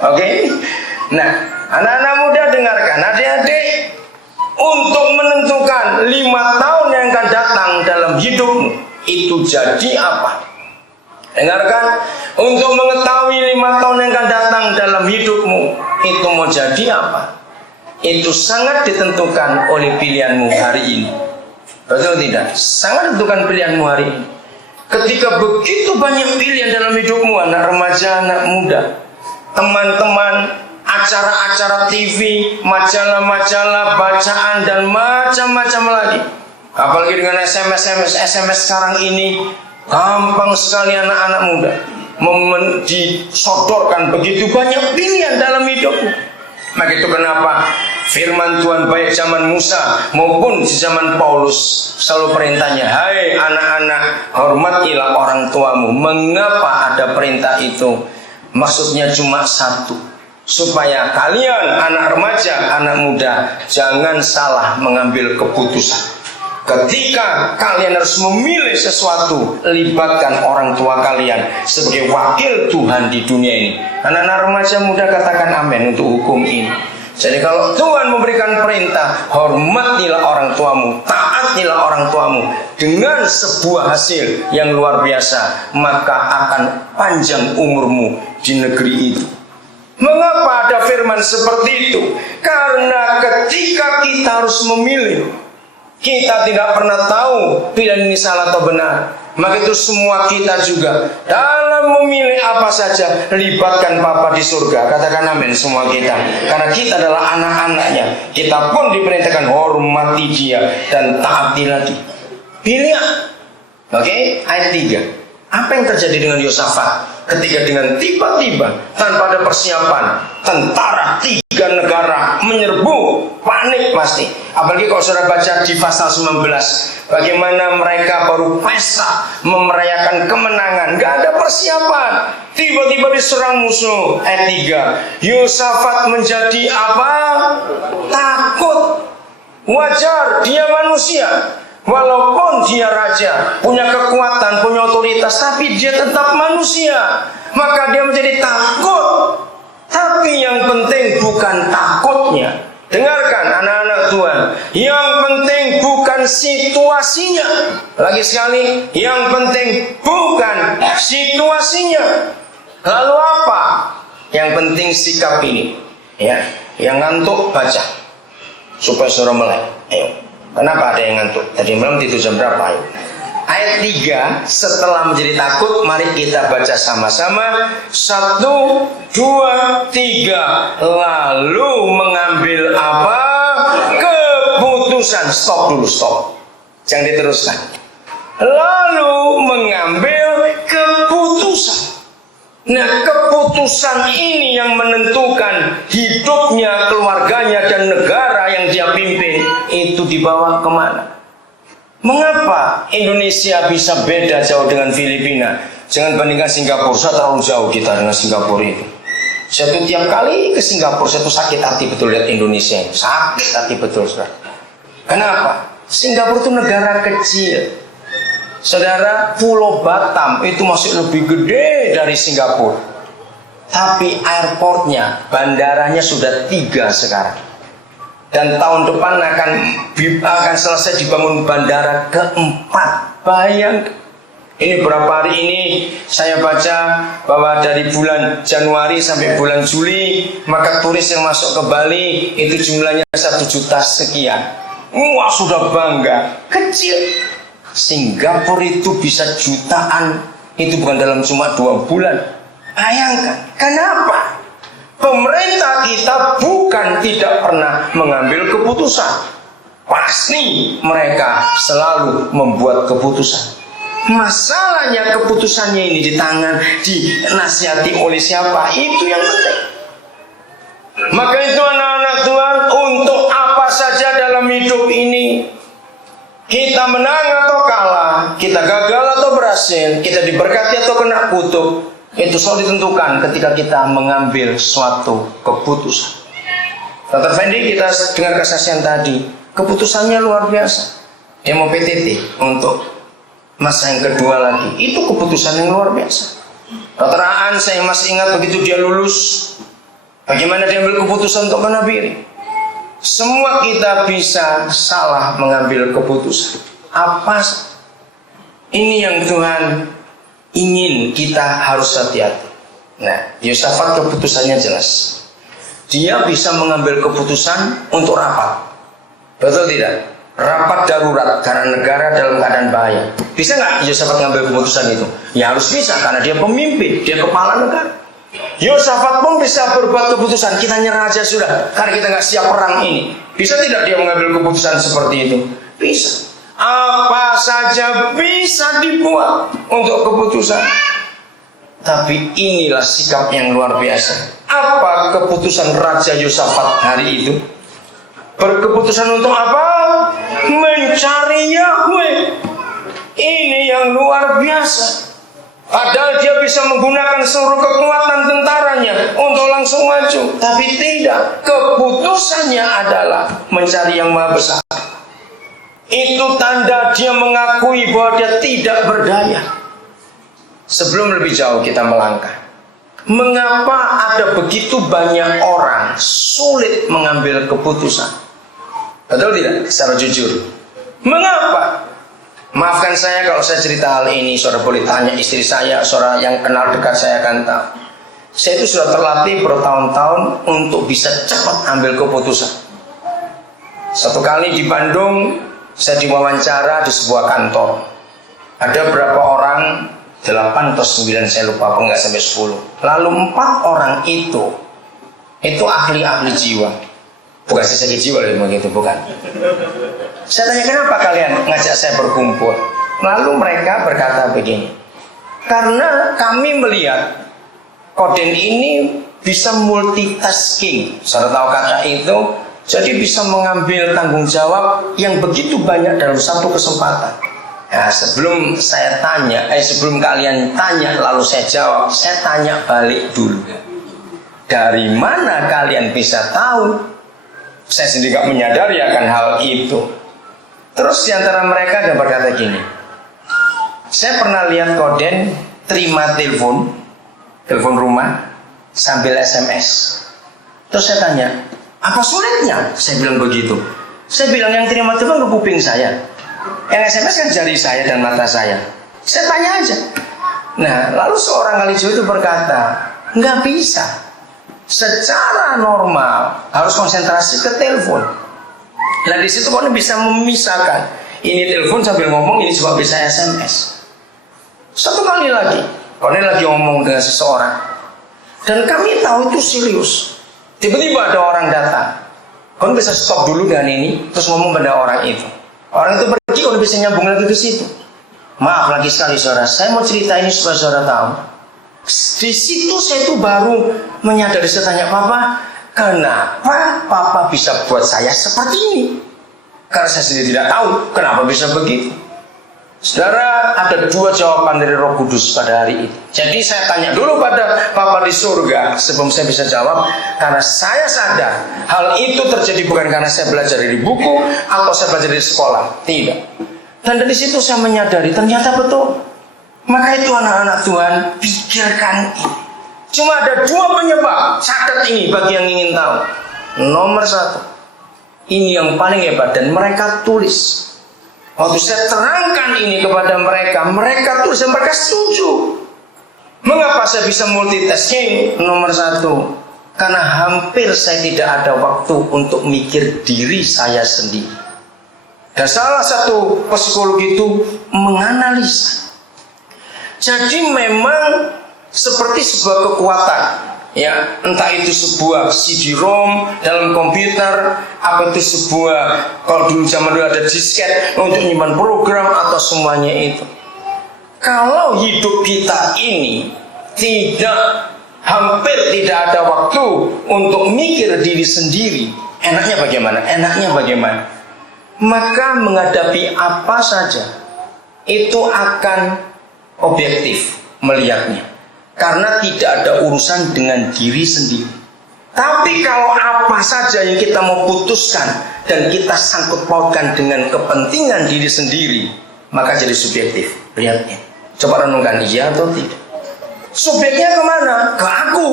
Oke? Nah, anak-anak muda dengarkan, adik-adik, untuk menentukan 5 tahun yang akan datang dalam hidupmu itu jadi apa? Dengarkan, untuk mengetahui 5 tahun yang akan datang dalam hidupmu itu mau jadi apa? Itu sangat ditentukan oleh pilihanmu hari ini. Betul tidak? Sangat ditentukan pilihanmu hari ini. Ketika begitu banyak pilihan dalam hidupmu, anak remaja, anak muda, teman-teman, acara-acara TV, majalah-majalah, bacaan, dan macam-macam lagi. Apalagi dengan SMS sekarang ini, gampang sekali anak-anak muda disodorkan begitu banyak pilihan dalam hidupmu. Maka itu kenapa firman Tuhan baik zaman Musa maupun di zaman Paulus selalu perintahnya, hai anak-anak, hormatilah orang tuamu. Mengapa ada perintah itu? Maksudnya cuma satu, supaya kalian anak remaja, anak muda jangan salah mengambil keputusan. Ketika kalian harus memilih sesuatu, libatkan orang tua kalian sebagai wakil Tuhan di dunia ini. Anak-anak remaja muda katakan amin untuk hukum ini. Jadi kalau Tuhan memberikan perintah, hormatilah orang tuamu, taatilah orang tuamu dengan sebuah hasil yang luar biasa, maka akan panjang umurmu di negeri itu. Mengapa ada firman seperti itu? Karena ketika kita harus memilih, kita tidak pernah tahu pilihan ini salah atau benar. Maka itu semua kita juga dalam memilih apa saja, libatkan Bapa di surga. Katakan amin semua kita. Karena kita adalah anak-anaknya. Kita pun diperintahkan hormati dia dan taati lagi. Pilih. Oke, ayat 3. Apa yang terjadi dengan Yosafat ketika dengan tiba-tiba tanpa ada persiapan, tentara 3 negara menyerbu, panik pasti. Apalagi kalau saudara baca di pasal 19, bagaimana mereka baru pesta merayakan kemenangan, gak ada persiapan, tiba-tiba diserang musuh. Ayat 3, Yosafat menjadi apa? Takut. Wajar, dia manusia. Walaupun dia raja, punya kekuatan, punya otoritas, tapi dia tetap manusia. Maka dia menjadi takut. Tapi yang penting bukan takutnya. Dengarkan anak-anak Tuhan, yang penting bukan situasinya. Lagi sekali, yang penting bukan situasinya. Lalu apa? Yang penting sikap ini. Ya, yang ngantuk baca supaya saudara melek. Ayo. Kenapa ada yang ngantuk? Tadi malam tidur jam berapa? Ayo. Ayat 3, setelah menjadi takut, mari kita baca sama-sama. 1, 2, 3. Lalu mengambil apa? Keputusan. Stop dulu, stop. Jangan diteruskan. Lalu mengambil keputusan. Nah, keputusan ini yang menentukan hidupnya, keluarganya, dan negara yang dia pimpin itu dibawa kemana. Mengapa Indonesia bisa beda jauh dengan Filipina? Jangan bandingkan Singapura, saya terlalu jauh kita dengan Singapura itu. Saya tuh tiap kali ke Singapura, saya tuh sakit hati betul lihat Indonesia ini. Sakit hati betul, saudara. Kenapa? Singapura itu negara kecil. Saudara, Pulau Batam itu masih lebih gede dari Singapura. Tapi airportnya, bandaranya sudah 3 sekarang. Dan tahun depan akan selesai dibangun bandara keempat. Bayangkan. Ini berapa hari ini saya baca bahwa dari bulan Januari sampai bulan Juli, maka turis yang masuk ke Bali itu jumlahnya 1 juta sekian. Wah, sudah bangga. Kecil. Singapura itu bisa jutaan. Itu bukan dalam cuma 2 bulan. Bayangkan. Kenapa? Pemerintah kita bukan tidak pernah mengambil keputusan. Pasti mereka selalu membuat keputusan. Masalahnya keputusannya ini di tangan, dinasihati oleh siapa, itu yang penting. Maka itu anak-anak Tuhan, untuk apa saja dalam hidup ini, kita menang atau kalah, kita gagal atau berhasil, kita diberkati atau kena kutuk, itu selalu ditentukan ketika kita mengambil suatu keputusan. Dr. Fendi, kita dengar kesaksian tadi, keputusannya luar biasa. Dia mau PTT untuk masa yang kedua lagi. Itu keputusan yang luar biasa. Dr. Aan, saya masih ingat begitu dia lulus, Bagaimana dia ambil keputusan untuk menabiri? Semua kita bisa salah mengambil keputusan. Apa ini yang Tuhan ingin kita harus hati-hati. Nah, Yosafat keputusannya jelas. Dia bisa mengambil keputusan untuk rapat. Betul tidak? Rapat darurat karena negara dalam keadaan bahaya. Bisa nggak Yosafat mengambil keputusan itu? Ya harus bisa, karena dia pemimpin, dia kepala negara. Yosafat pun bisa berbuat keputusan, kita nyerah aja sudah, karena kita nggak siap perang ini. Bisa tidak dia mengambil keputusan seperti itu? Bisa. Apa saja bisa dibuat untuk keputusan. Tapi inilah sikap yang luar biasa. Apa keputusan Raja Yosafat hari itu? Berkeputusan untuk apa? Mencari Yahweh. Ini yang luar biasa. Padahal dia bisa menggunakan seluruh kekuatan tentaranya untuk langsung maju. Tapi tidak. Keputusannya adalah mencari yang Maha Besar. Itu tanda dia mengakui bahwa dia tidak berdaya. Sebelum lebih jauh kita melangkah, mengapa ada begitu banyak orang sulit mengambil keputusan? Betul tidak? Secara jujur, mengapa? Maafkan saya kalau saya cerita hal ini. Saudara boleh tanya istri saya, saudara yang kenal dekat saya akan tahu. Saya itu sudah terlatih bertahun-tahun untuk bisa cepat ambil keputusan. Satu kali di Bandung, saya diwawancara di sebuah kantor. Ada berapa orang? 8 atau 9, saya lupa, enggak sampai 10. Lalu 4 orang itu ahli-ahli jiwa. Bukan saya sakit jiwa loh, begitu, bukan. Saya tanya, kenapa kalian ngajak saya berkumpul? Lalu mereka berkata begini, karena kami melihat Koden ini bisa multitasking. Saudara tahu kata itu? Jadi bisa mengambil tanggung jawab yang begitu banyak dalam satu kesempatan. Nah, sebelum kalian tanya lalu saya jawab, saya tanya balik dulu. Dari mana kalian bisa tahu? Saya sendiri gak menyadari akan hal itu. Terus diantara mereka ada berkata gini, saya pernah lihat Koden terima telepon rumah sambil SMS. Terus saya tanya, apa sulitnya? Saya bilang begitu. Saya bilang yang terima telepon ke kuping saya, yang SMS kan jari saya dan mata saya. Saya tanya aja. Nah, lalu seorang ahli jiwa itu berkata, nggak bisa. Secara normal harus konsentrasi ke telepon. Nah, di situ kan bisa memisahkan. Ini telepon sambil ngomong, ini juga bisa SMS. Satu kali lagi, Konen lagi ngomong dengan seseorang, dan kami tahu itu serius. Tiba-tiba ada orang datang. Konen bisa stop dulu dengan ini, terus ngomong pada orang itu. Orang itu pergi, Konen bisa nyambung lagi ke situ. Maaf lagi sekali saudara, saya mau cerita ini supaya saudara tahu. Di situ saya itu baru menyadari, saya tanya, Papa, kenapa Papa bisa buat saya seperti ini? Karena saya sendiri tidak tahu kenapa bisa begitu. Saudara, ada 2 jawaban dari Roh Kudus pada hari itu. Jadi saya tanya dulu pada Papa di surga sebelum saya bisa jawab, karena saya sadar hal itu terjadi bukan karena saya belajar dari buku atau saya belajar di sekolah, tidak. Dan dari situ saya menyadari ternyata betul. Maka itu anak-anak Tuhan, pikirkan ini. Cuma ada 2 penyebab. Catat ini bagi yang ingin tahu. Nomor 1, ini yang paling hebat dan mereka tulis. Waktu saya terangkan ini kepada mereka tulis dan mereka setuju. Mengapa saya bisa multitasking? Nomor 1, karena hampir saya tidak ada waktu untuk mikir diri saya sendiri. Dan salah satu psikologi itu menganalisa. Jadi memang seperti sebuah kekuatan, ya, entah itu sebuah CD-ROM dalam komputer, apa itu sebuah, kalau dulu zaman dulu ada disket untuk menyimpan program atau semuanya itu. Kalau hidup kita ini hampir tidak ada waktu untuk mikir diri sendiri, enaknya bagaimana? Maka menghadapi apa saja itu akan objektif melihatnya, karena tidak ada urusan dengan diri sendiri. Tapi kalau apa saja yang kita mau putuskan dan kita sangkut pautkan dengan kepentingan diri sendiri, maka jadi subjektif. Lihatnya, coba renungkan, iya atau tidak. Subjeknya kemana? Ke aku.